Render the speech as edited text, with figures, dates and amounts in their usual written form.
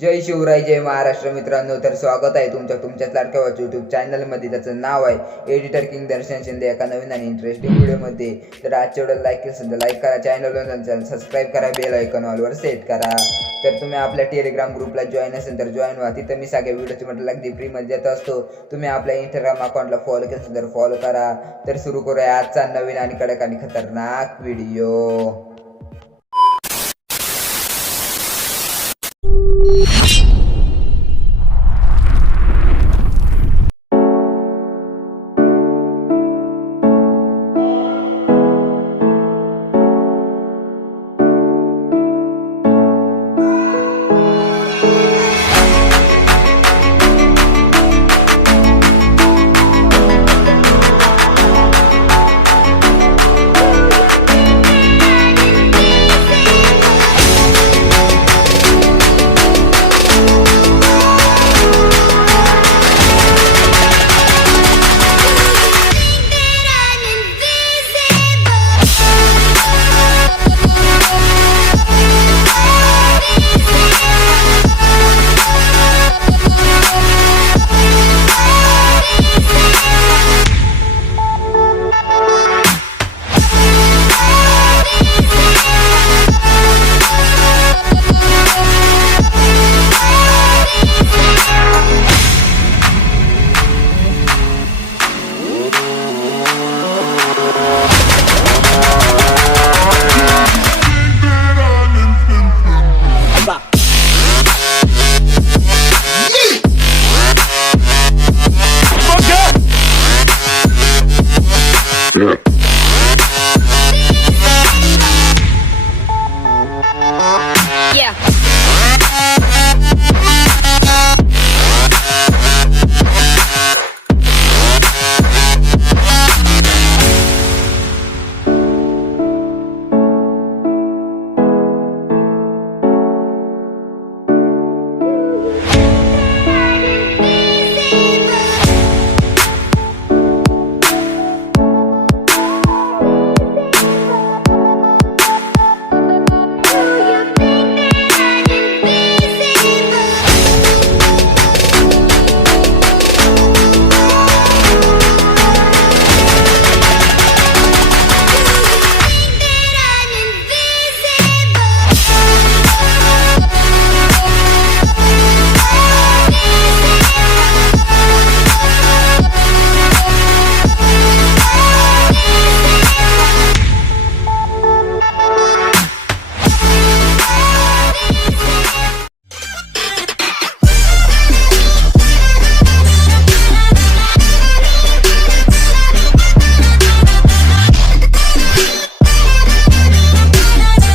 जय शिवराय, जय महाराष्ट्र. मित्रांनो, तर स्वागत आहे तुमच्याच लाडक्या यूट्यूब चॅनलमध्ये. त्याचं नाव आहे एडिटर किंग दर्शन शिंदे. एका नवीन आणि इंटरेस्टिंग व्हिडिओमध्ये. तर आजच्या व्हिडिओला लाईक केलं तर लाईक करा, चॅनलवर सबस्क्राईब करा, बेल आयकॉन ऑलवर सेट करा. तर तुम्ही आपल्या टेलिग्राम ग्रुपला जॉईन असेल तर जॉईन व्हा. तिथं मी सगळ्या व्हिडिओची म्हटलं अगदी फ्रीमध्ये देत असतो. तुम्ही आपल्या इंस्टाग्राम अकाउंटला फॉलो केलं तर फॉलो करा. तर सुरू करूया आजचा नवीन आणि कडक आणि खतरनाक व्हिडिओ.